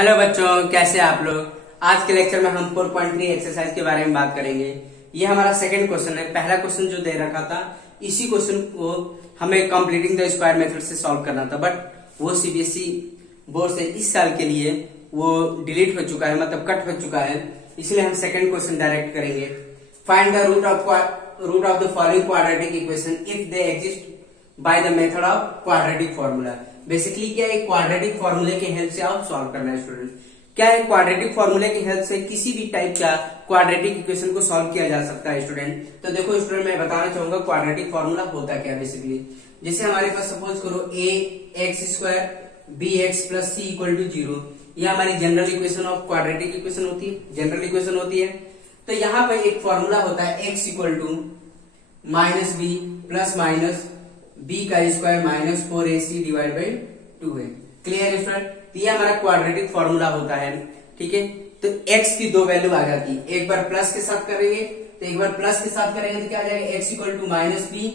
Hello बच्चों, कैसे आप लोग। आज के लेक्चर में हम 4.3 एक्सरसाइज के बारे में बात करेंगे। ये हमारा सेकंड क्वेश्चन है। पहला क्वेश्चन जो दे रखा था, इसी क्वेश्चन को हमें कंप्लीटिंग द स्क्वायर मेथड से सॉल्व करना था, बट वो सीबीएसई बोर्ड से इस साल के लिए वो डिलीट हो चुका है, मतलब कट हो चुका है। इसलिए हम सेकंड क्वेश्चन डायरेक्ट करेंगे। Find the root of the following quadratic equation if they exist by the method of quadratic formula. Basically क्या है, क्वाड्रेटिक फॉर्मूले की हेल्प से आप सॉल्व करना है स्टूडेंट। क्या है, क्वाड्रेटिक फॉर्मूले की हेल्प से किसी भी टाइप का क्वाड्रेटिक इक्वेशन को सॉल्व किया जा सकता है स्टूडेंट। तो देखो स्टूडेंट, मैं बताना चाहूंगा क्वाड्रेटिक फॉर्मूला होता क्या है बेसिकली। जैसे हमारे पास सपोज करो ax² bx plus c equal to 0, यह हमारी general equation of quadratic equation होती है, जनरल इक्वेशन होती है। तो यहाँ पर एक फॉर्मूला होता है x equal to minus B plus minus b का square minus 4ac divide by 2 है। क्लियर है स्टूडेंट। ये हमारा क्वाड्रेटिक फॉर्मूला होता है, ठीक है। तो x की दो वैल्यू आ जाती है, एक बार प्लस के साथ करेंगे तो एक बार प्लस के साथ करेंगे तो क्या आ जाएगा, x equal to minus B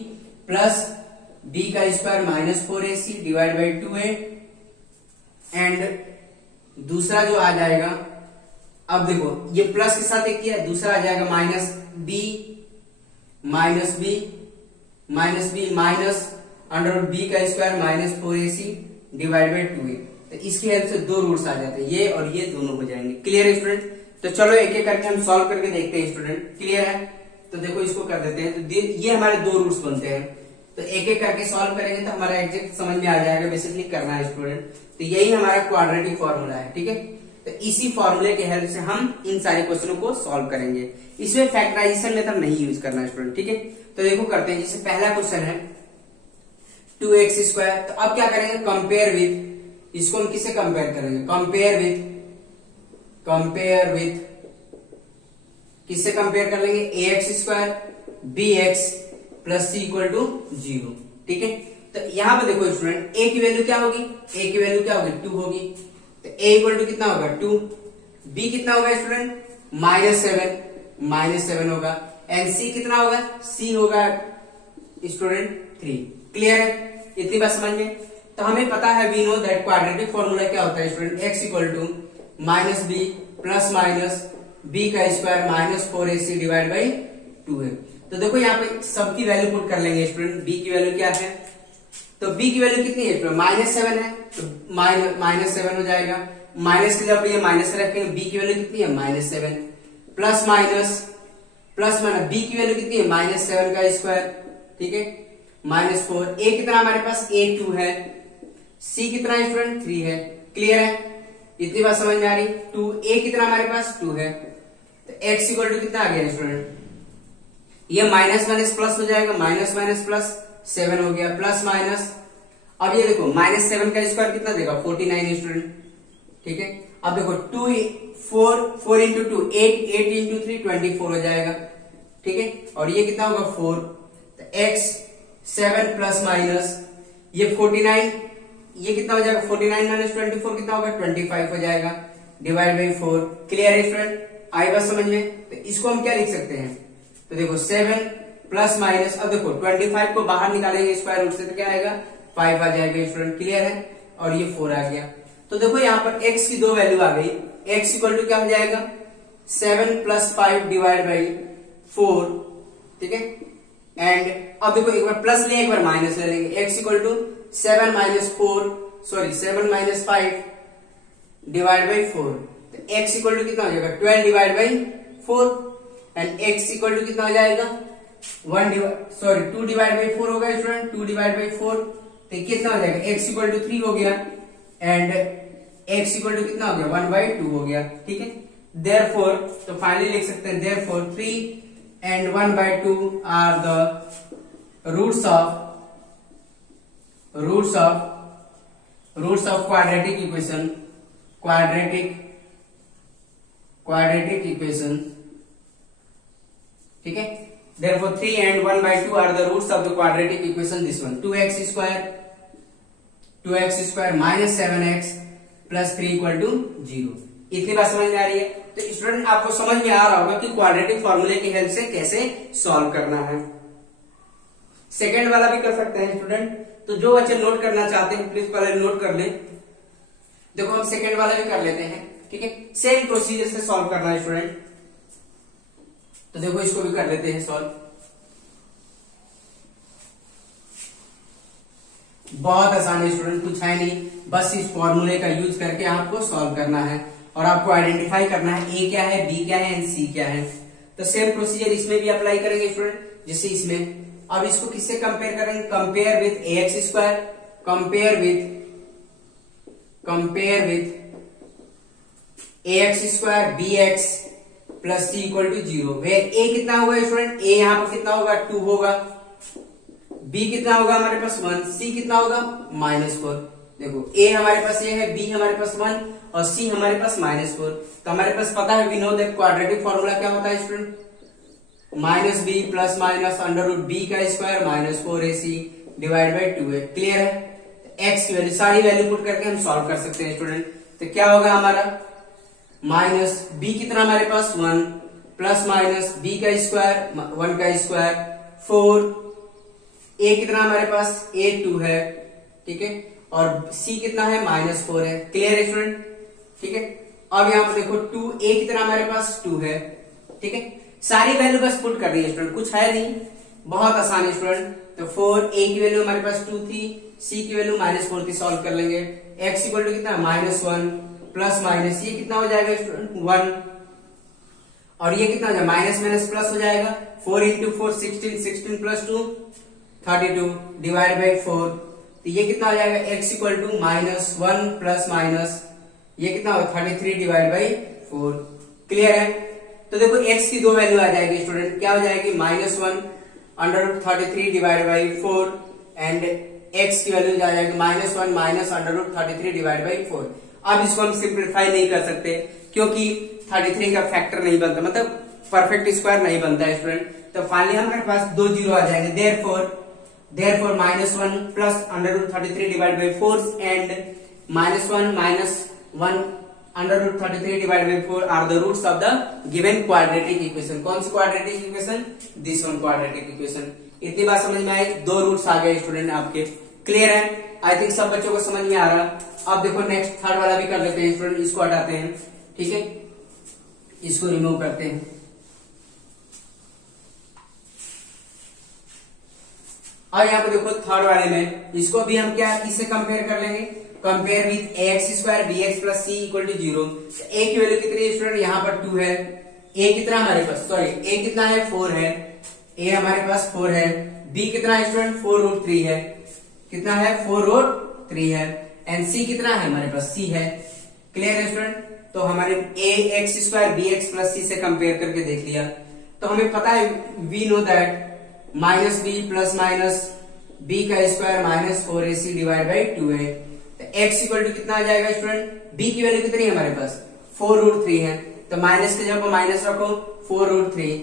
plus b का square minus 4ac divide by 2 है। एंड दूसरा जो आ जाएगा, अब देखो ये प्लस के साथ एक किया, दूसरा आ जाएगा minus b minus under b का square minus 4ac divide by 2 है। तो इसकी हेल्प से दो रूट्स आ जाते हैं, ये और ये दोनों हो जाएंगे। क्लियर है स्टूडेंट। तो चलो एक एक करके हम सॉल्व करके देखते हैं स्टूडेंट। क्लियर है। तो देखो इसको कर देते हैं। तो ये हमारे दो रूट्स बनते हैं, तो एक एक करके सॉल्व करेंगे तो हमारा एग्जैक्ट समझ में आ जाएगा बेसिकली करना है स्टूडेंट। तो यही हमारा क्वाड्रेटिक फॉर्मूला है, ठीक है। तो इसी फॉर्मूले की हेल्प से हम इन सारे क्वेश्चनों को सॉल्व करेंगे। इसमें फैक्टराइजेशन मेथड नहीं यूज करना है स्टूडेंट, ठीक है। तो देखो करते हैं। जैसे पहला क्वेश्चन है 2x²। तो अब क्या करेंगे, कंपेयर विथ, इसको हम किससे कंपेयर करेंगे, कंपेयर विथ किससे कंपेयर कर लेंगे, ax² bx plus c equal to 0, ठीक है। तो यहां पर देखो स्टूडेंट, a की वैल्यू क्या होगी, 2 होगी। तो a इक्वल टू कितना होगा 2, b कितना होगा स्टूडेंट -7 होगा, एंड c कितना होगा, c होगा स्टूडेंट 3। क्लियर है, इतनी बात समझ में। तो हमें पता है, we know that quadratic formula क्या होता है student, x equal to minus B plus minus b का square minus 4ac divide by 2 है। तो देखो यहाँ पे सबकी वैल्यू पुट कर लेंगे स्टूडेंट। b की वैल्यू क्या है, तो b की वैल्यू कितनी है स्टूडेंट, -7 है, तो -7 हो जाएगा। माइनस की जब ये माइनस रखेंगे, b की वैल्यू कितनी है -7 प्लस माइनस b की वैल्यू कितनी है -7 का स्क्वायर, ठीक है, -4। a कितना हमारे पास a2 है, c कितना है स्टूडेंट 3 है। क्लियर है, इतनी बात समझ में आ रही। 2a कितना हमारे पास 2 है। तो x इक्वल टू कितना आ गया स्टूडेंट, ये माइनस माइनस प्लस हो जाएगा, माइनस माइनस प्लस 7 हो गया, प्लस माइनस। अब ये देखो -7 का स्क्वायर कितना देगा 49 स्टूडेंट, ठीक है। अब देखो 4 इंटू 2 8 इंटू 3 24 हो जाएगा, ठीक है। और ये कितना होगा 4। तो x 7 प्लस माइनस ये 49, ये कितना हो जाएगा 49 माइनस 24 कितना होगा 25 हो जाएगा डिवाइड बाई 4। क्लियर है स्टूडेंट, आई बात समझ में। तो इसको हम क्या लिख सकते हैं, तो देखो 7 प्लस माइनस, अब देखो 25 को बाहर निकालेंगे स्क्वायर रूट से तो क्या आएगा 5 आ जाएगा स्टूडेंट। क्लियर है, और ये 4 आ गया। तो देखो यहाँ पर x की दो वैल्यू आ गई, x इक्वल टू क्या हो जाएगा 7 प्लस 5 डिवाइड बाई 4, ठीक है। एंड अब देखो एक बार प्लस ले एक बार माइनस ले लेंगे, x equal to 7 minus 5 divide by 4। तो x इक्वल टू कितना हो जाएगा 12 divide by 4, and x equal to कितना हो जाएगा 2 डिवाइड बाई 4 होगा स्टूडेंट, 2 डिवाइड बाई 4। तो कितना हो जाएगा x इक्वल टू 3 हो गया, एंड x इक्वल टू कितना हो गया 1/2 हो गया, ठीक है। देयरफॉर, तो फाइनली लिख सकते हैं therefore 3 and 1/2 are the roots of quadratic equation, ठीक है। Therefore 3 and 1/2 are the roots of the quadratic equation, this one 2x² minus 7x plus 3 equal to 0। इतनी बात समझ में आ रही है। तो स्टूडेंट आपको समझ में आ रहा होगा कि क्वाड्रेटिक फॉर्मूले की हेल्प से कैसे सॉल्व करना है। सेकंड वाला भी कर सकते हैं स्टूडेंट। तो जो बच्चे नोट करना चाहते हैं प्लीज पहले नोट कर लें। देखो हम सेकेंड वाला भी कर लेते हैं, ठीक है। सेम प्रोसीजर से सॉल्व करना है स्टूडेंट, तो देखो इसको भी कर लेते हैं सॉल्व। बहुत आसान है स्टूडेंट, कुछ है नहीं, बस इस फॉर्मूले का यूज करके आपको सॉल्व करना है और आपको आइडेंटिफाई करना है ए क्या है, बी क्या है एंड सी क्या है। तो सेम प्रोसीजर इसमें भी अप्लाई करेंगे स्टूडेंट, जैसे इसमें। अब इसको किससे कंपेयर करेंगे, compare with A x square, compare with A x square B x plus C equal to 0, where a कितना होगा स्टूडेंट, ए यहाँ पर कितना होगा 2 होगा, बी कितना होगा हमारे पास 1, सी कितना होगा -4। देखो ए हमारे पास ये है, बी हमारे पास 1 और सी हमारे पास -4। तो हमारे पास पता है, we know that quadratic formula क्या होता है student, -b plus minus under root b का square -4ac divide by 2a। Clear है। एक्स की वैल्यू, सारी वैल्यू पुट करके हम सॉल्व कर सकते हैं स्टूडेंट। तो क्या होगा हमारा, माइनस बी कितना हमारे पास 1 प्लस माइनस बी का स्क्वायर 1 का स्क्वायर 4, ए कितना हमारे पास a 2 है, ठीक है, और c कितना है -4 है। क्लियर है स्टूडेंट, ठीक है। अब यहाँ पर देखो 2a कितना हमारे पास 2 है, ठीक है। सारी वैल्यू बस पुट कर रही है स्टूडेंट, कुछ है नहीं, बहुत आसान है स्टूडेंट। तो 4a की वैल्यू हमारे पास 2 थी, c की वैल्यू -4 थी, सॉल्व कर लेंगे। x इक्वल टू कितना -1 प्लस माइनस ये कितना हो जाएगा स्टूडेंट 1, और ये कितना हो जाएगा माइनस माइनस प्लस हो जाएगा, 4 इंटू 4 16, 16 प्लस 2 32 डिवाइड बाई 4। तो ये कितना हो जाएगा x equal to -1 plus minus ये कितना होगा 33 डिवाइड बाई 4। क्लियर है। तो देखो x की दो वैल्यू आ जाएगी स्टूडेंट, क्या हो जाएगी -1 under root 33 divide by 4 and x की वैल्यू आ जाएगी -1 minus under root 33 divide by 4। अब इसको हम सिंप्लीफाई नहीं कर सकते क्योंकि 33 का फैक्टर नहीं बनता, मतलब परफेक्ट स्क्वायर नहीं बनता है स्टूडेंट। तो फाइनली हमारे पास 2 जीरो आ जाएंगे, therefore -1 plus under root 33 divide by 4 and -1 minus 1 under root 33 divide by 4 are the roots of the given quadratic equation. कौन सी quadratic equation, this one quadratic equation. इतनी बात समझ में आई, 2 रूट्स आ गए स्टूडेंट आपके। क्लियर है, आई थिंक सब बच्चों को समझ में आ रहा। अब देखो नेक्स्ट थर्ड वाला भी कर लेते हैं स्टूडेंट, इसको हटाते हैं, ठीक है, इसको रिमूव करते हैं। अब यहाँ पे देखो थर्ड वाले में इसको भी हम क्या किससे कंपेयर कर लेंगे, compare with A x square B x plus C equal to 0। ए की वैल्यू कितनी है स्टूडेंट, यहाँ पर 2 है, ए कितना हमारे पास, सॉरी ए कितना है 4 है, ए हमारे पास 4 है, बी कितना है स्टूडेंट 4√3 है, कितना है 4√3 है, एंड सी कितना है हमारे पास सी है। क्लियर है स्टूडेंट। तो हमारे a x square B x plus c से कंपेयर करके देख लिया, तो हमें पता है we know that -b plus minus b का square -4ac divide by 2a। तो x इक्वल टू कितना आ जाएगा स्टूडेंट, b की वैल्यू कितनी है हमारे पास 4√3 है, तो माइनस के जगह माइनस रखो 4√3,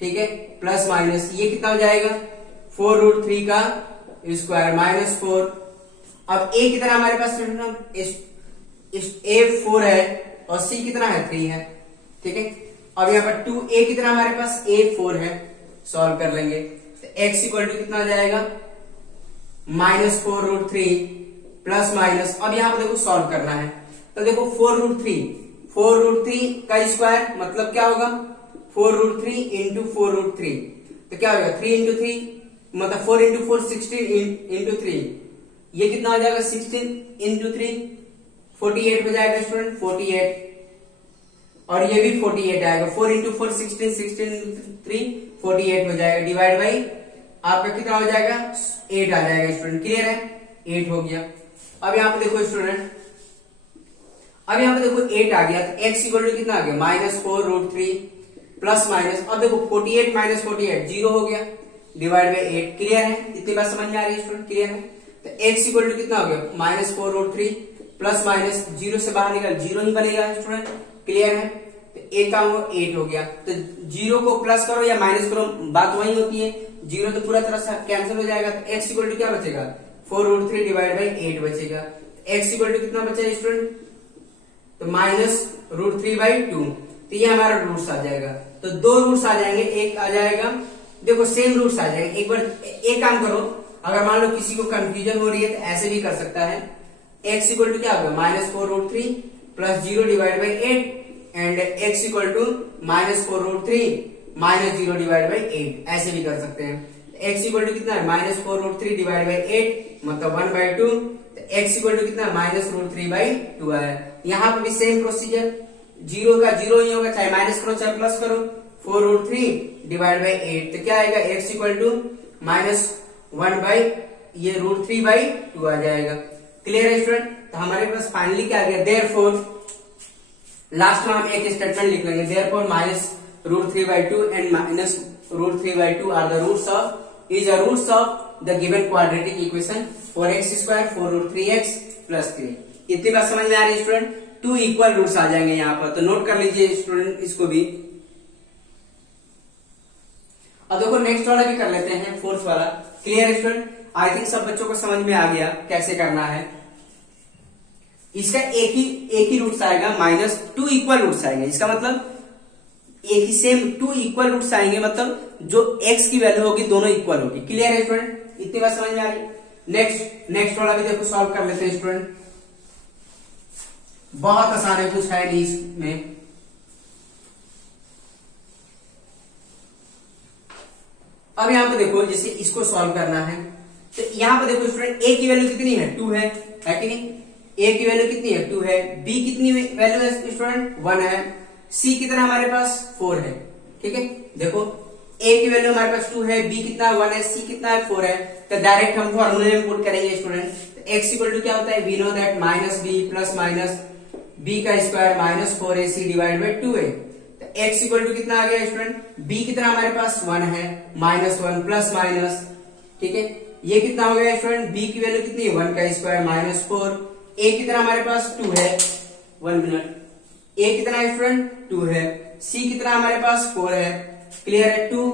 ठीक है, प्लस माइनस ये कितना हो जाएगा 4√3 का स्क्वायर -4। अब a कितना हमारे पास a 4 है और c कितना है 3 है, ठीक है। अब यहाँ पर 2a कितना हमारे पास a 4 है, सॉल्व कर लेंगे। तो x इक्वल टू कितना आ जाएगा -4√3 प्लस माइनस, अब यहाँ पर देखो सॉल्व करना है, तो देखो 4√3 का स्क्वायर मतलब क्या होगा 4√3 इंटू 4√3, तो क्या होगा 3 इंटू 3 मतलब 4 इंटू 4 16 इंटू 3, ये कितना हो जाएगा 16 इंटू 3 48 हो जाएगा स्टूडेंट 48, और ये भी 48 आएगा, 4 इंटू 4 16 16 इंटू 3 48 हो जाएगा, डिवाइड बाई आपका कितना हो जाएगा 8 आ जाएगा स्टूडेंट। क्लियर है, 8 हो गया। अब यहाँ पे देखो स्टूडेंट, अब यहाँ पे देखो 8 आ गया, तो x इक्वल टू कितना आ गया -4√3 प्लस माइनस, अब देखो 48 माइनस 48 0 हो गया, डिवाइड बाई 8। क्लियर है, इतनी बात समझ में आ रही है स्टूडेंट, क्लियर है। तो x इक्वल टू कितना हो गया -4√3 प्लस माइनस 0 से बाहर निकल 0 ही बनेगा स्टूडेंट। क्लियर है, तो 8 का 8 हो गया, तो 0 को प्लस करो या माइनस करो बात वही होती है, 0 तो पूरा तरह से कैंसिल हो जाएगा, तो x इक्वल टू क्या बचेगा 4√3 डिवाइड बाई 8 बचेगा। x इक्वल टू कितना बचा स्टूडेंट, तो -√3/2, तो ये हमारा रूट्स आ जाएगा। तो 2 रूट्स आ जाएंगे, एक आ जाएगा देखो सेम रूट्स आ जाएंगे। एक बार एक काम करो, अगर मान लो किसी को कंफ्यूजन हो रही है तो ऐसे भी कर सकता है, x इक्वल टू क्या होगा -4√3 plus 0 divide by 8 and x equal to -4√3 minus 0 divide by 8, ऐसे भी कर सकते हैं। x इक्वल टू कितना है -4√3 डिवाइड बाई 8 मतलब 1/2, तो x इक्वल टू कितना -√3/2 है। यहाँ पर भी सेम प्रोसीजर, 0 का 0 ही होगा, चाहे माइनस करो चाहे प्लस करो। 4√3 डिवाइड बाई 8 तो क्या आएगा x इक्वल टू -1/√3/2 आ जाएगा। क्लियर है स्टूडेंट? तो हमारे पास फाइनली क्या आ गया, देयरफॉर लास्ट में हम एक स्टेटमेंट लिख लेंगे, therefore -√3/2 and -√3/2 are the roots of the given quadratic equation 4x², 4√3x + 3। इतनी बात समझ में आ रही है स्टूडेंट? 2 इक्वल रूट्स आ जाएंगे यहाँ पर, तो नोट कर लीजिए स्टूडेंट इसको भी। अब देखो नेक्स्ट वाला भी कर लेते हैं, फोर्थ वाला। क्लियर है स्टूडेंट? आई थिंक सब बच्चों को समझ में आ गया कैसे करना है। इसका एक ही रूट्स आएगा, -2 इक्वल रूट्स आएंगे। इसका मतलब एक ही सेम 2 इक्वल रूट्स आएंगे, मतलब जो x की वैल्यू होगी दोनों इक्वल होगी। क्लियर है स्टूडेंट? इतनी बात समझ में आ रही। नेक्स्ट वाला भी देखो सॉल्व कर लेते हैं स्टूडेंट। बहुत आसान है, कुछ है नहीं इसमें। अब यहां पे देखो जैसे इसको सॉल्व करना है, तो यहां पे देखो स्टूडेंट a की वैल्यू कितनी है 2 है कि नहीं? a की वैल्यू कितनी है 2 है, b कितनी वैल्यू है स्टूडेंट 1 है, c कितना हमारे पास 4 है। ठीक है, देखो a की वैल्यू हमारे पास 2 है, b कितना 1 है, c कितना है 4 है, तो डायरेक्ट हम फॉर्मूले में पुट करेंगे स्टूडेंट। तो x इक्वल टू क्या होता है, we know that -b plus minus b का square -4ac divide by 2a। तो x इक्वल टू कितना आ गया स्टूडेंट, b कितना हमारे पास 1 है, -1 प्लस माइनस, ठीक है, ये कितना हो गया स्टूडेंट, b की वैल्यू कितनी है 1 का स्क्वायर -4, a कितना हमारे पास 2 है, 1 मिनट, a कितना है स्टूडेंट 2 है, c कितना हमारे पास 4 है। क्लियर है? 2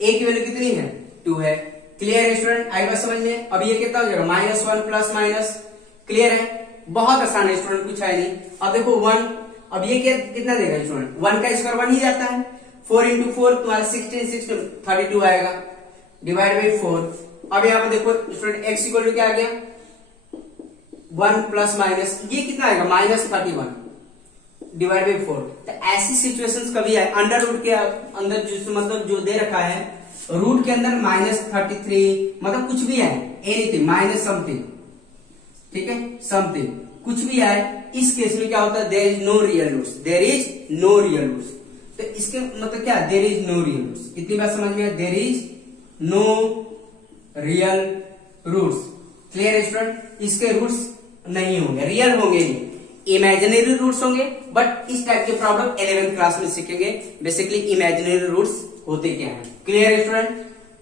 a की वैल्यू कितनी है 2 है। क्लियर है स्टूडेंट? आई बात समझ में? अब ये कितना हो जाएगा -1 प्लस माइनस। क्लियर है? बहुत आसान है स्टूडेंट, कुछ है नहीं। अब देखो 1, अब ये कितना देगा स्टूडेंट, 1 का स्क्वायर 1 ही जाता है, 4 इंटू 4 तुम्हारा 16 32 आएगा डिवाइड बाई 4। अब यहाँ पे देखो स्टूडेंट x इक्वल टू क्या आ गया 1 प्लस माइनस, ये कितना आएगा -31 डिवाइड बाई 4। तो ऐसी सिचुएशंस कभी आए अंडर रूट के अंदर मतलब जो दे रखा है रूट के अंदर -33 मतलब कुछ भी आए, एनीथिंग माइनस समथिंग, ठीक है, समथिंग कुछ भी आए, इस केस में क्या होता है, there is no real roots, there is no real roots. तो इसके मतलब क्या, there is no real roots. इतनी बात समझ में, there is no real roots. Clear है स्टूडेंट? इसके रूट्स नहीं होंगे, रियल होंगे नहीं, इमेजिनरी रूट्स होंगे। बट इस टाइप के प्रॉब्लम 11th क्लास में सीखेंगे, बेसिकली इमेजिनरी रूट्स होते क्या है। क्लियर है स्टूडेंट?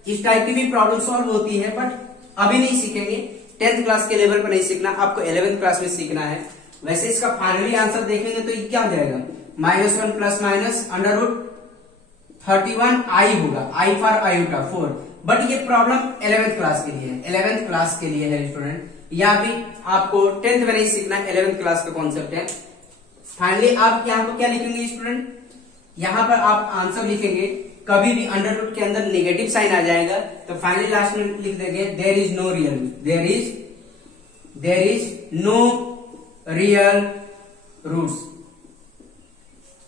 इस टाइप की भी प्रॉब्लम सॉल्व होती है, बट अभी नहीं सीखेंगे, 10th क्लास के लेवल पर नहीं सीखना, आपको 11th क्लास में सीखना है। वैसे इसका फाइनली आंसर देखेंगे तो ये क्या हो जाएगा, -1 प्लस माइनस √31 i होगा, i फॉर आयोटा 4। बट ये प्रॉब्लम 11th क्लास के लिए है, 11th क्लास के लिए है स्टूडेंट, या भी आपको 10th में नहीं सीखना, 11th क्लास का कॉन्सेप्ट है। फाइनली आप यहाँ पर क्या लिखेंगे स्टूडेंट, यहाँ पर आप आंसर लिखेंगे, कभी भी अंडर रूट के अंदर नेगेटिव साइन आ जाएगा तो फाइनली लास्ट में लिख देंगे there is no real, there is no real roots.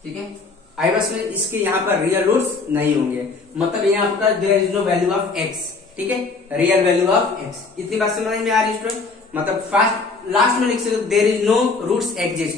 ठीक है, आई बस में इसके यहाँ पर रियल रूट्स नहीं होंगे, मतलब यहाँ आपका there is no value of X. ठीक है, रियल वैल्यू ऑफ एक्स। इतनी बात समझ में आ रही स्टूडेंट? मतलब फर्स्ट लास्ट में लिख सकते there is no roots exist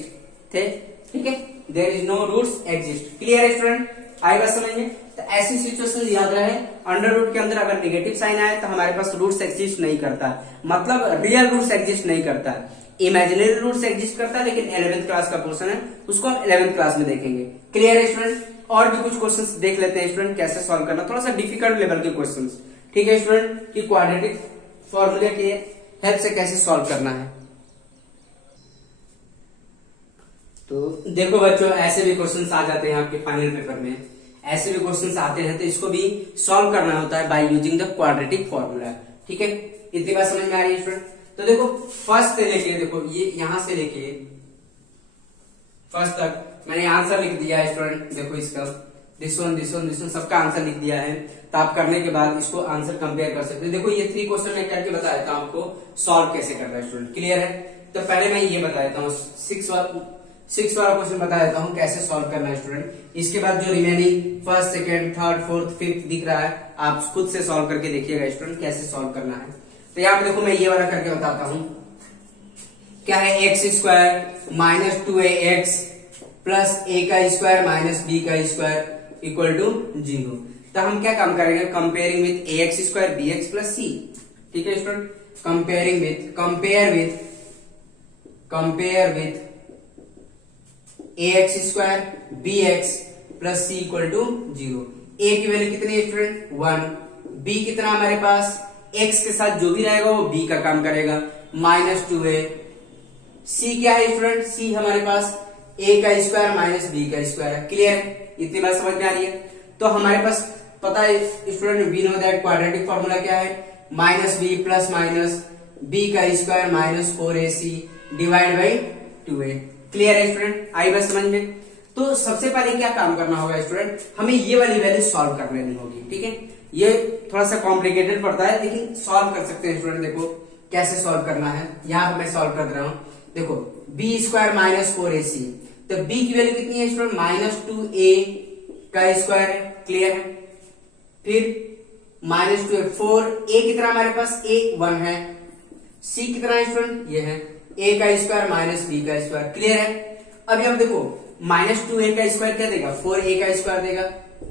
थे। ठीक है, there is no roots exist. Clear है स्टूडेंट? आई बात समझ में? तो ऐसी सिचुएशन याद रहे, अंडर रूट के अंदर अगर नेगेटिव साइन आए तो हमारे पास रूट्स एग्जिस्ट नहीं करता, मतलब रियल रूट्स एग्जिस्ट नहीं करता, इमेजिनरी रूट्स एग्जिस्ट करता है, लेकिन 11th क्लास का पोर्शन है, उसको हम 11th क्लास में देखेंगे। क्लियर है स्टूडेंट? और भी कुछ क्वेश्चंस देख लेते हैं स्टूडेंट, कैसे सॉल्व करना, थोड़ा सा डिफिकल्ट लेवल के क्वेश्चंस। ठीक है स्टूडेंट, कि क्वाड्रेटिक फॉर्मूले के हेल्प से कैसे सॉल्व करना है। तो देखो बच्चों, ऐसे भी क्वेश्चंस आ जाते हैं आपके फाइनल पेपर में, ऐसे भी क्वेश्चंस आते हैं, तो इसको भी सॉल्व करना होता है by using the quadratic formula. ठीक है, इतनी बात समझ में आ रही है स्टूडेंट? तो देखो फर्स्ट से लेके, देखो ये यहां से लेके फर्स्ट तक मैंने आंसर लिख दिया है स्टूडेंट। देखो इसका दिस वन सबका आंसर लिख दिया है, तो आप करने के बाद इसको आंसर कंपेयर कर सकते हैं। देखो ये 3 क्वेश्चन मैं करके बता देता हूं आपको सॉल्व कैसे करना है स्टूडेंट। क्लियर है? तो पहले मैं ये बता देता हूँ, सिक्स वाला क्वेश्चन बता देता हूँ कैसे सॉल्व करना है स्टूडेंट। इसके बाद जो remaining first, second, third, fourth, fifth दिख रहा है, आप खुद से सॉल्व करके देखिएगा स्टूडेंट कैसे सॉल्व करना है। तो यहाँ पे देखो मैं ये वाला करके बताता हूँ। क्या है, X square minus 2ax plus a का स्क्वायर माइनस b का स्क्वायर इक्वल टू 0। तो हम क्या काम करेंगे, comparing with ax square bx plus c। ठीक है student, compare with ax square bx plus c equal to 0। a की वैल्यू कितनी है स्टूडेंट, 1। b कितना हमारे पास, x के साथ जो भी रहेगा वो b का काम करेगा, माइनस 2a। c क्या है स्टूडेंट, c हमारे पास a का स्क्वायर माइनस b का स्क्वायर है। क्लियर है, इतनी बात समझ में आ रही है। तो हमारे पास पता है student, we know that quadratic formula क्या है, minus b plus minus b का square minus 4ac divide by 2a। Clear है स्टूडेंट, आई बात समझ में। तो सबसे पहले क्या काम करना होगा स्टूडेंट, हमें ये वाली वैल्यू सॉल्व कर लेनी होगी। ठीक है, ये थोड़ा सा कॉम्प्लिकेटेड पड़ता है लेकिन सॉल्व कर सकते हैं स्टूडेंट। देखो कैसे सॉल्व करना है, यहाँ पर मैं सॉल्व कर दे रहा हूँ। देखो b स्क्वायर माइनस 4ac, तो b की वैल्यू कितनी है स्टूडेंट, माइनस 2a का स्क्वायर है। क्लियर है, फिर माइनस 2a, 4a कितना हमारे पास, a 1 है। c कितना है स्टूडेंट, ये है a का स्क्वायर माइनस b का स्क्वायर। क्लियर है, अभी अब देखो माइनस 2a का स्क्वायर क्या देगा, 4a का स्क्वायर देगा।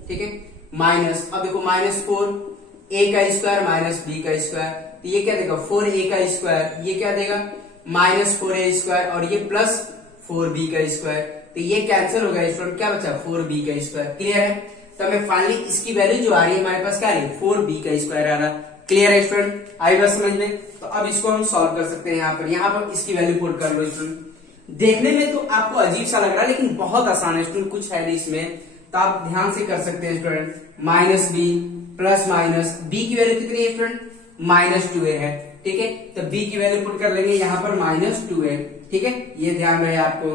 ठीक है, माइनस, अब देखो माइनस 4a का स्क्वायर माइनस b का स्क्वायर, तो ये क्या देगा, 4a का स्क्वायर, ये क्या देगा माइनस 4a स्क्वायर, और ये प्लस 4b का स्क्वायर। तो ये कैंसिल हो गया स्टूडेंट, क्या बचा, 4b का स्क्वायर। क्लियर है, तो हमें फाइनली इसकी वैल्यू जो आ रही है हमारे पास क्या आ रही है, 4b का स्क्वायर आ रहा। क्लियर है स्टूडेंट, आई बात समझ में। तो अब इसको हम सॉल्व कर सकते हैं। यहाँ पर इसकी वैल्यू पुट कर लो स्टूडेंट। देखने में तो आपको अजीब सा लग रहा है लेकिन बहुत आसान है स्टूडेंट, कुछ है नहीं इसमें, तो आप ध्यान से कर सकते हैं student. Minus b plus minus b की वैल्यू कितनी है स्टूडेंट, माइनस 2a है। ठीक है, तो b की वैल्यू पुट कर लेंगे यहाँ पर माइनस 2a। ठीक है, ये ध्यान रहे आपको।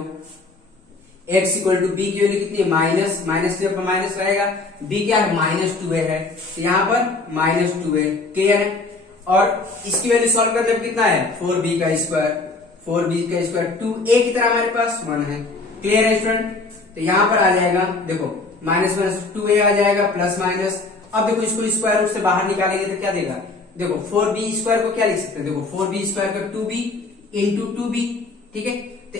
x इक्वल टू b की वैल्यू कितनी है, माइनस, माइनस के ऊपर माइनस रहेगा, b क्या है, माइनस 2a है, तो यहाँ पर माइनस 2a। क्लियर है, और इसकी वैल्यू सॉल्व करने पर कितना है, 4b का स्क्वायर, 4b का स्क्वायर, 2a कितना हमारे पास 1 है। क्लियर है स्टूडेंट, तो यहाँ पर आ जाएगा, देखो माइनस माइनस 2a आ जाएगा प्लस माइनस। अब देखो इसको स्क्वायर रूट से बाहर निकालेंगे तो क्या देगा, देखो 4b स्क्वायर को क्या लिख सकते हैं, देखो 4b स्क्वायर का 2b इंटू 2b। ठीक है, तो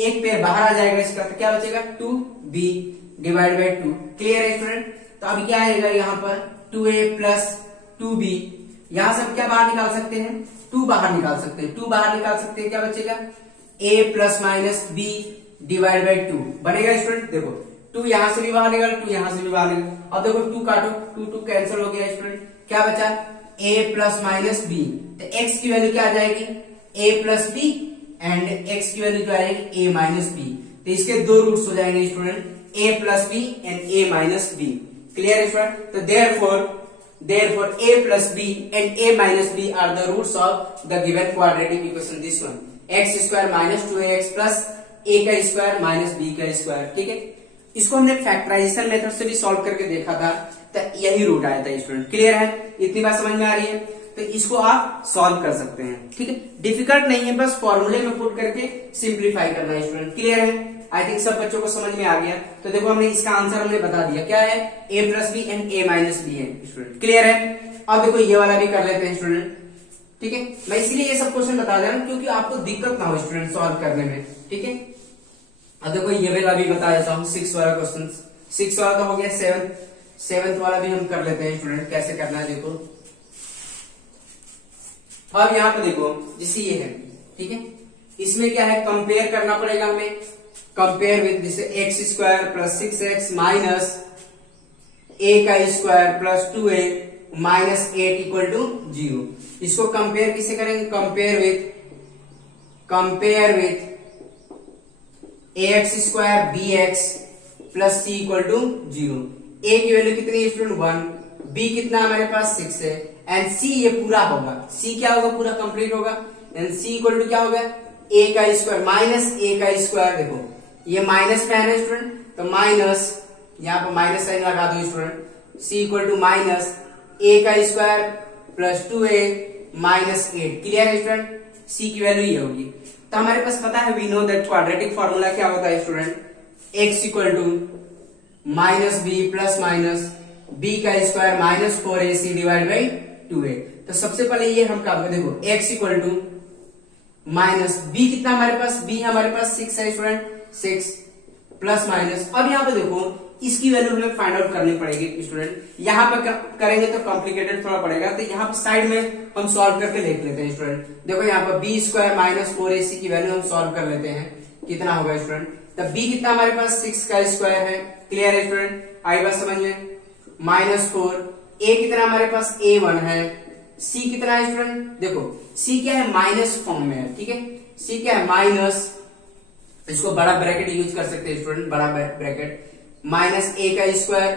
एक पेयर बाहर आ जाएगा इसका, तो क्या बचेगा, 2b डिवाइड बाई 2। क्लियर है स्टूडेंट, तो अभी क्या आएगा यहाँ पर 2a प्लस 2b, यहां से क्या बाहर निकाल सकते हैं, 2 बाहर निकाल सकते हैं, 2 बाहर निकाल सकते हैं, क्या बचेगा, a plus minus b divide by 2 बनेगा स्टूडेंट। देखो 2 यहां से भी बाहर निकाल, 2 यहां से भी बाहर निकाल, अब देखो 2 काटो, 2 कैंसिल हो गया स्टूडेंट, क्या बचा, a प्लस माइनस b। तो x की वैल्यू क्या आ जाएगी, a plus b, and x की वैल्यू जो आ जाएगी a माइनस b। तो इसके 2 रूट्स हो जाएंगे student, a plus b and a minus b। Clear है स्टूडेंट, तो therefore a plus b and a minus b are the roots of the given quadratic equation, this one, x square minus 2ax plus a का square minus b का square. ठीक है, इसको हमने factorisation method से भी solve करके देखा था, तो यही रूट आया था स्टूडेंट। क्लियर है, इतनी बात समझ में आ रही है, तो इसको आप सॉल्व कर सकते हैं। ठीक है, डिफिकल्ट नहीं है, बस फॉर्मूले में पुट करके सिंप्लीफाई करना है स्टूडेंट। क्लियर है, आई थिंक सब बच्चों को समझ में आ गया। तो देखो हमने इसका आंसर हमने बता दिया, क्या है, a plus B and a minus B है स्टूडेंट। क्लियर है, अब देखो ये वाला भी कर लेते हैं स्टूडेंट। ठीक है, मैं इसलिए ये सब क्वेश्चन बता दे रहा हूं क्योंकि आपको दिक्कत ना हो स्टूडेंट सॉल्व करने में। ठीक है, अब देखो ये वाला भी बता देता हूँ, 6 वाला क्वेश्चन। 6 वाला तो हो गया, 7th वाला भी हम कर लेते हैं स्टूडेंट, कैसे करना है देखो। अब यहाँ पे देखो जैसे ये है, ठीक है, इसमें क्या है, कंपेयर करना पड़ेगा हमें, कंपेयर विद जैसे X square plus 6x minus a का square plus 2a minus 8 equal to 0। इसको कंपेयर किससे करेंगे, compare with ax square bx plus c equal to 0। a की वैल्यू कितनी है स्टूडेंट, 1, b कितना हमारे पास 6 है, एंड c ये पूरा होगा, c क्या होगा, पूरा कंप्लीट होगा, एंड c इक्वल टू क्या होगा, a का स्क्वायर माइनस a का स्क्वायर। देखो ये माइनस में है ना स्टूडेंट, तो माइनस, यहाँ पर माइनस साइन लगा दो student, c equal to minus a का square plus 2a minus 8। Clear है स्टूडेंट, c की वैल्यू ये होगी। तो हमारे पास पता है we know that quadratic formula क्या होता है student, x equal to minus B plus minus b का square minus 4ac divide by 2a। तो सबसे पहले ये हम काम करें, देखो x equal to minus B कितना हमारे पास, बी हमारे पास 6 है स्टूडेंट, 6 प्लस माइनस, अब यहाँ पे देखो इसकी वैल्यू हमें फाइंड आउट करनी पड़ेगी स्टूडेंट। यहाँ पर करेंगे तो कॉम्प्लिकेटेड थोड़ा पड़ेगा, तो यहाँ पर साइड में हम सॉल्व करके देख लेते हैं स्टूडेंट। देखो यहाँ पर बी स्क्वायर माइनस 4ac की वैल्यू हम सॉल्व कर लेते हैं, कितना होगा स्टूडेंट, तब बी कितना हमारे पास 6 का स्क्वायर है, क्लियर है स्टूडेंट, आई बात समझ में, माइनस 4, ए कितना हमारे पास a1 है, सी कितना है स्टूडेंट, देखो सी क्या है माइनस फॉर्म में है, ठीक है, सी क्या है माइनस, इसको बड़ा ब्रैकेट यूज कर सकते हैं स्टूडेंट, बड़ा ब्रैकेट, माइनस ए का square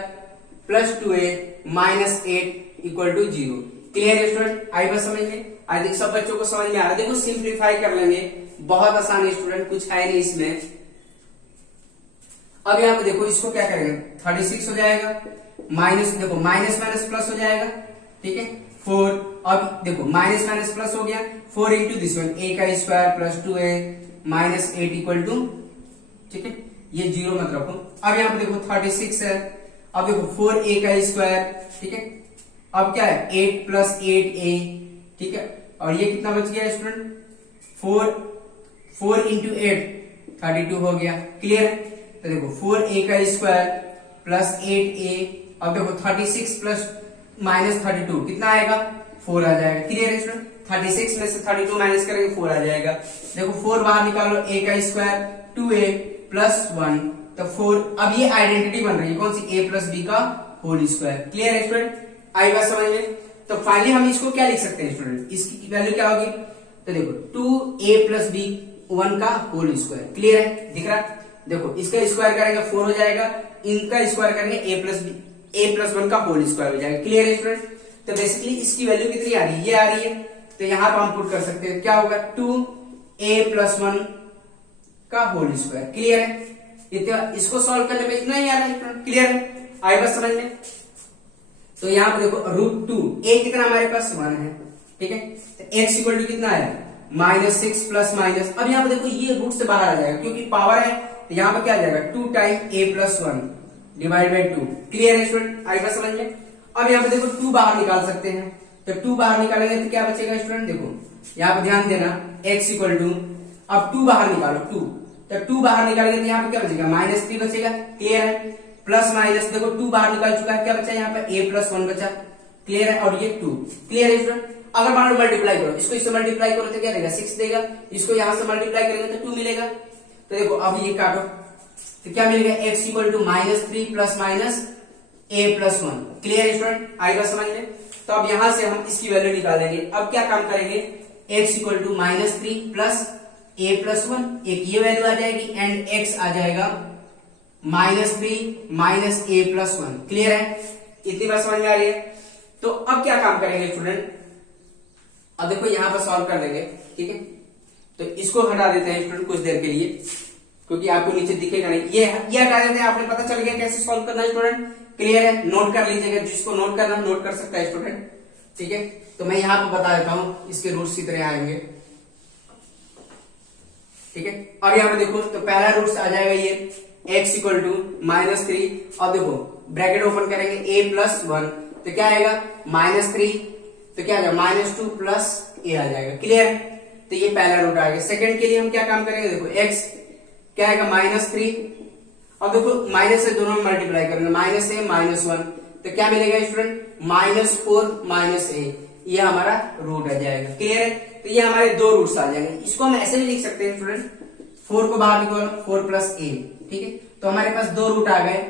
plus 2a minus 8 equal to 0, clear है स्टूडेंट, आई बात समझ में, आई थिंक सब बच्चों को समझ में आ रहा है। देखो सिंप्लीफाई कर लेंगे, बहुत आसान है स्टूडेंट, कुछ है नहीं इसमें। अब यहाँ पे देखो इसको क्या करेंगे, 36 हो जाएगा, माइनस देखो माइनस माइनस प्लस हो जाएगा, ठीक है, 4, अब देखो माइनस माइनस प्लस हो गया, 4 इंटू दिस वन, ए का square plus 2a minus 8 equal to, ठीक है, ये 0 मत रखो। अब यहाँ पे देखो 36 है, अब देखो 4a का स्क्वायर, ठीक है, अब क्या है 8 प्लस 8a, ठीक है, और ये कितना बच गया स्टूडेंट, 4 इंटू 8 32 हो गया, क्लियर है। तो देखो 4a का स्क्वायर प्लस 8a, अब देखो 36 प्लस माइनस 32 कितना आएगा, 4 आ जाएगा, क्लियर है स्टूडेंट, 36 में से 32 माइनस करेंगे 4 आ जाएगा। देखो 4 बाहर निकालो, a का स्क्वायर 2a प्लस 1, तो 4, अब ये आइडेंटिटी बन रही है कौन सी, a प्लस बी का होल स्क्वायर, क्लियर है स्टूडेंट, आई बात समझ में। तो फाइनली हम इसको क्या लिख सकते हैं स्टूडेंट, इसकी वैल्यू क्या होगी, तो देखो 2a प्लस बी 1 का होल स्क्वायर, क्लियर है, दिख रहा, देखो इसका स्क्वायर करेंगे 4 हो जाएगा, इनका स्क्वायर करेंगे a प्लस 1 का होल स्क्वायर हो जाएगा, क्लियर है स्टूडेंट। तो बेसिकली इसकी वैल्यू कितनी आ रही है, ये आ रही है, तो यहां पर हम पुट कर सकते हैं, क्या होगा 2a प्लस 1 का होल स्क्वायर, क्लियर है, इतना इसको सॉल्व करने में इतना ही आ रहा है स्टूडेंट, क्लियर है, आई बस समझ में। तो यहाँ पर देखो √2, a कितना हमारे पास 1 है, ठीक है, तो x इक्वल टू कितना है -6 प्लस माइनस, अब यहाँ पर देखो ये रूट से बाहर आ जाएगा क्योंकि पावर है, तो यहाँ पर क्या आ जाएगा 2 time a plus 1 divide by 2, clear है स्टूडेंट, आई बात समझ में। अब यहाँ पे देखो 2 बाहर निकाल सकते हैं, तो 2 बाहर निकालेंगे तो क्या बचेगा स्टूडेंट, देखो यहाँ पे ध्यान देना, x इक्वल टू, अब 2 बाहर निकालो 2, तो 2 बाहर निकालेंगे तो यहाँ पे क्या बचेगा -3 बचेगा, क्लियर है, प्लस माइनस देखो 2 बाहर निकाल चुका है, क्या बचा यहाँ पे a प्लस 1 बचा, क्लियर है, और ये 2, क्लियर है स्टूडेंट। अगर मान लो मल्टीप्लाई करो, इसको इससे मल्टीप्लाई करो तो क्या देगा 6 देगा, इसको यहाँ से मल्टीप्लाई करेंगे तो 2 मिलेगा, तो देखो अब ये काटो तो क्या मिलेगा, x equal to -3 plus minus a plus 1, clear student, आएगा समझ में। तो अब यहां से हम इसकी वैल्यू निकालेंगे, अब क्या काम करेंगे, x equal to -3 plus a plus 1, एक ये वैल्यू आ जाएगी एंड x आ जाएगा -3 माइनस a प्लस 1, क्लियर है, इतनी बात समझ में आ रही है। तो अब क्या काम करेंगे स्टूडेंट, अब देखो यहां पर सॉल्व कर देंगे, ठीक है, तो इसको हटा देते हैं स्टूडेंट कुछ देर के लिए, क्योंकि आपको नीचे दिखेगा नहीं, ये हटा देते हैं, आपने पता चल गया कैसे सॉल्व करना है स्टूडेंट, क्लियर है, नोट कर लीजिएगा, जिसको नोट करना नोट कर सकता है स्टूडेंट, ठीक है। तो मैं यहाँ पर बता देता हूं, इसके रूट्स की तरह आएंगे, ठीक है। अब यहाँ पे देखो तो पहला रूट्स आ जाएगा ये x इक्वल टू -3, अब देखो ब्रैकेट ओपन करेंगे a प्लस 1, तो क्या आएगा -3, तो क्या आएगा -2 प्लस a आ जाएगा, क्लियर है, तो ये पहला रूट आएगा। सेकंड के लिए हम क्या काम करेंगे, देखो x क्या आएगा -3, अब देखो माइनस से दोनों में मल्टीप्लाई करेंगे, -a -1, तो क्या मिलेगा स्टूडेंट -4 -a, ये हमारा रूट आ जाएगा, क्लियर है। तो ये हमारे 2 रूट्स आ जाएंगे, इसको हम ऐसे भी लिख सकते हैं स्टूडेंट, 4 को बाहर निकालो 4 प्लस a, ठीक है, तो हमारे पास 2 रूट आ गए,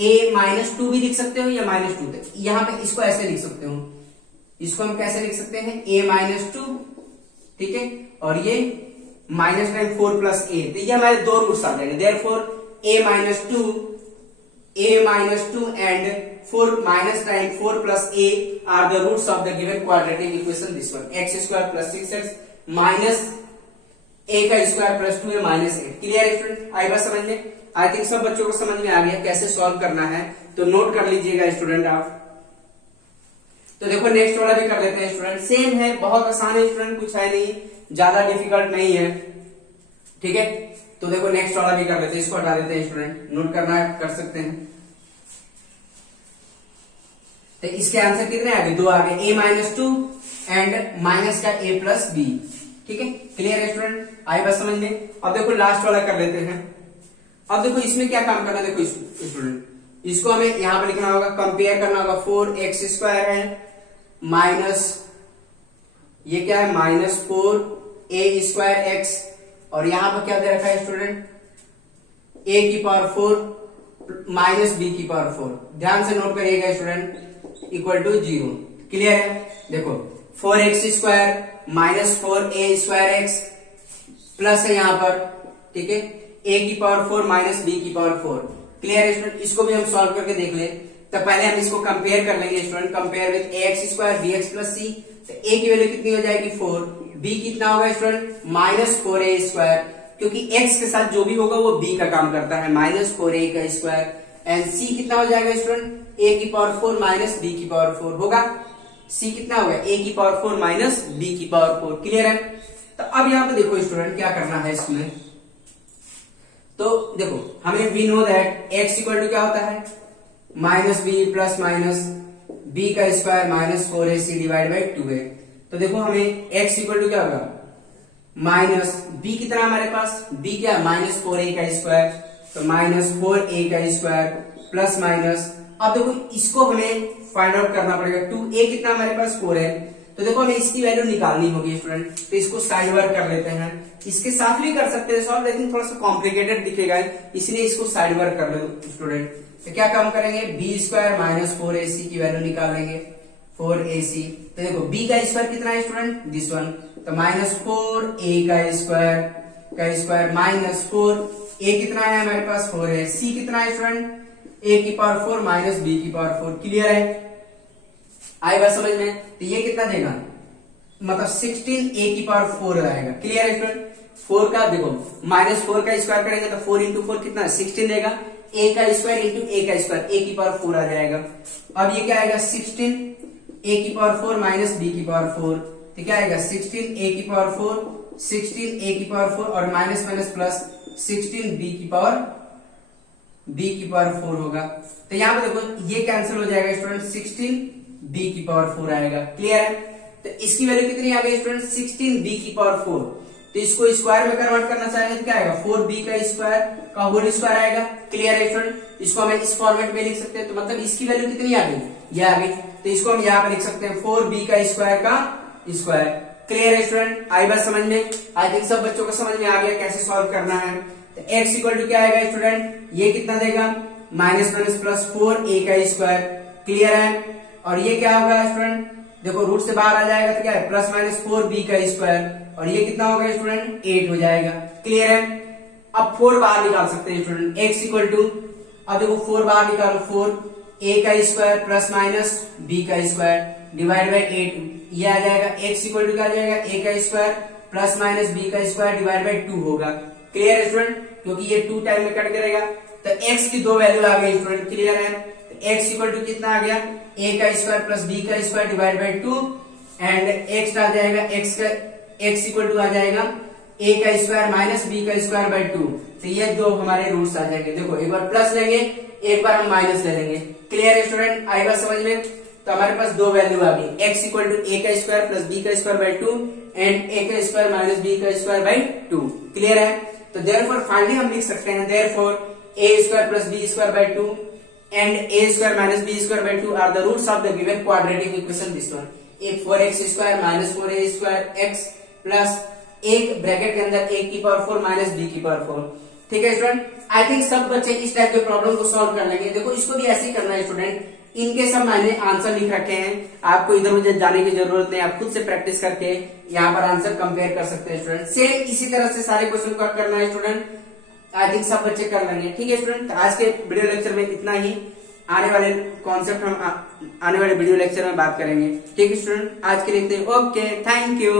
a -2 भी लिख सकते हो या -2, यहाँ पे इसको ऐसे लिख सकते हो, इसको हम कैसे लिख सकते हैं a -2, ठीक है, और ये -4 प्लस a, तो ये हमारे 2 रूट्स आ जाएंगे, therefore a -2 and 4 plus a are the roots of the given quadratic equation, this one x square plus 6x minus a का square plus 2a minus 8, clear है स्टूडेंट, आई बात समझ में। आई थिंक सब बच्चों को समझ में आ गया कैसे सॉल्व करना है, तो नोट कर लीजिएगा स्टूडेंट आप। तो देखो नेक्स्ट वाला भी कर लेते हैं स्टूडेंट, सेम है, बहुत आसान है स्टूडेंट, कुछ है नहीं, ज्यादा डिफिकल्ट नहीं है, ठीक है, तो देखो नेक्स्ट वाला भी कर लेते हैं, इसको हटा देते हैं स्टूडेंट, नोट करना है कर सकते हैं। तो इसके आंसर कितने आ गए, 2 आ गए, a-2 एंड माइनस का a प्लस बी। ठीक है, क्लियर है स्टूडेंट, आई बात समझ में। अब देखो लास्ट वाला कर लेते हैं। अब देखो इसमें क्या काम करना है, देखो स्टूडेंट इसको हमें यहां पर लिखना होगा, कंपेयर करना होगा, 4x² है माइनस ये क्या है माइनस 4a²x, और यहां पर क्या दे रखा है स्टूडेंट, a⁴ माइनस b⁴। ध्यान से नोट करिएगा स्टूडेंट, इक्वल टू 0। क्लियर है, देखो 4x² माइनस 4a²x प्लस है यहां पर, ठीक है, a⁴ माइनस b⁴। क्लियर है स्टूडेंट, इसको भी हम सॉल्व करके देख ले। तो पहले हम इसको कंपेयर कर लेंगे student, compare with ax² bx plus c। तो a की वैल्यू कितनी हो जाएगी 4, b कितना होगा स्टूडेंट माइनस 4a², क्योंकि x के साथ जो भी होगा वो b का काम करता है, माइनस 4a²। एंड c कितना हो जाएगा स्टूडेंट a⁴ माइनस b⁴ होगा, c कितना होगा a⁴ माइनस b⁴। क्लियर है, तो अब यहाँ पे देखो स्टूडेंट क्या करना है इसमें। तो देखो हमें we know that x equal to क्या होता है minus B plus minus b² minus 4ac divide by 2 है। तो देखो हमें x इक्वल टू क्या होगा माइनस b कितना हमारे पास, b क्या माइनस 4a², तो माइनस 4a² प्लस माइनस, अब देखो इसको हमें फाइंड आउट करना पड़ेगा, 2a कितना हमारे पास 4 है। तो देखो हमें इसकी वैल्यू निकालनी होगी स्टूडेंट, तो इसको साइड वर्क कर लेते हैं, इसके साथ भी कर सकते हैं सॉल्व, लेकिन थोड़ा सा कॉम्प्लिकेटेड दिखेगा, इसलिए इसको साइड वर्क कर लो स्टूडेंट। तो क्या काम करेंगे, b² माइनस 4ac की वैल्यू निकालेंगे, 4ac। तो देखो b का स्क्वायर कितना है स्टूडेंट दिस वन, तो माइनस 4a² माइनस 4a कितना है हमारे पास 4 है, c कितना है student a⁴ minus b⁴। Clear है, आई बात समझ में। तो ये कितना देगा, मतलब 16a⁴ आएगा। क्लियर है स्टूडेंट, 4 का देखो माइनस 4 का स्क्वायर करेंगे तो 4 इंटू 4 कितना 16 देगा, a का स्क्वायर इंटू a² आ जाएगा। अब ये क्या आएगा 16a⁴ माइनस b⁴, तो क्या आएगा 16a⁴ और माइनस माइनस प्लस 16b⁴ होगा। तो यहाँ पे देखो ये कैंसिल हो जाएगा स्टूडेंट, 16b⁴ आएगा। क्लियर है, तो इसकी वैल्यू कितनी आ गई स्टूडेंट 16b⁴। तो इसको स्क्वायर में कन्वर्ट करना चाहेंगे तो क्या आएगा 4b² का होल स्क्वायर आएगा। क्लियर है स्टूडेंट, इसको हम इस फॉर्मेट में लिख सकते हैं, तो मतलब इसकी वैल्यू कितनी आ गई, ये आ गई, तो इसको हम यहाँ पर लिख सकते हैं 4b² का स्क्वायर। क्लियर है स्टूडेंट, आई बात समझ में, आई थिंक सब बच्चों को समझ में आ गया कैसे सॉल्व करना है। तो x इक्वल टू क्या आएगा स्टूडेंट, ये कितना देगा minus minus plus 4a²। Clear है, और ये क्या होगा स्टूडेंट, देखो रूट से बाहर आ जाएगा तो क्या है प्लस माइनस 4b², और ये कितना होगा स्टूडेंट 8 हो जाएगा। क्लियर है, अब 4 बाहर निकाल सकते हैं स्टूडेंट, x इक्वल टू, अब देखो 4 बाहर निकालो, 4a² plus minus b² divide by 8, ये आ जाएगा x इक्वल टू क्या आ जाएगा a² plus minus b² divide by 2 होगा। क्लियर है स्टूडेंट, क्योंकि ये 2 टाइम में कट करेगा, तो x की 2 वैल्यू आ गई स्टूडेंट। क्लियर है, x इक्वल टू कितना आ गया a² plus b² divide by 2, and x आ जाएगा x इक्वल टू आ जाएगा a² माइनस b² बाई 2। तो ये 2 हमारे रूट्स आ जाएंगे, देखो एक बार प्लस लेंगे एक बार हम माइनस ले लेंगे। क्लियर है स्टूडेंट, आई बात समझ में। तो हमारे पास 2 वैल्यू आ गई, x equal to a² plus b² by 2 and a² minus b² by 2। Clear है, तो देयरफॉर फाइनली हम लिख सकते हैं therefore a² plus b² by 2 and a² minus b² by 2 are the roots of the given quadratic equation this one। एक 4x² minus 4a² x plus एक bracket के अंदर a⁴ माइनस b⁴। ठीक है स्टूडेंट, आई थिंक सब बच्चे इस type के प्रॉब्लम को सॉल्व कर लेंगे। देखो इसको भी ऐसे ही करना है स्टूडेंट, इनके सब मैंने आंसर लिख रखे हैं, आपको इधर उधर जाने की जरूरत नहीं, आप खुद से प्रैक्टिस करके यहाँ पर आंसर कंपेयर कर सकते हैं स्टूडेंट। सेम इसी तरह से सारे क्वेश्चन को करना है स्टूडेंट, आई थिंक सब बच्चे कर लेंगे। ठीक है स्टूडेंट, आज के वीडियो लेक्चर में इतना ही, आने वाले कॉन्सेप्ट हम आने वाले वीडियो लेक्चर में बात करेंगे। ठीक है स्टूडेंट, आज के लिए इतने, ओके, थैंक यू।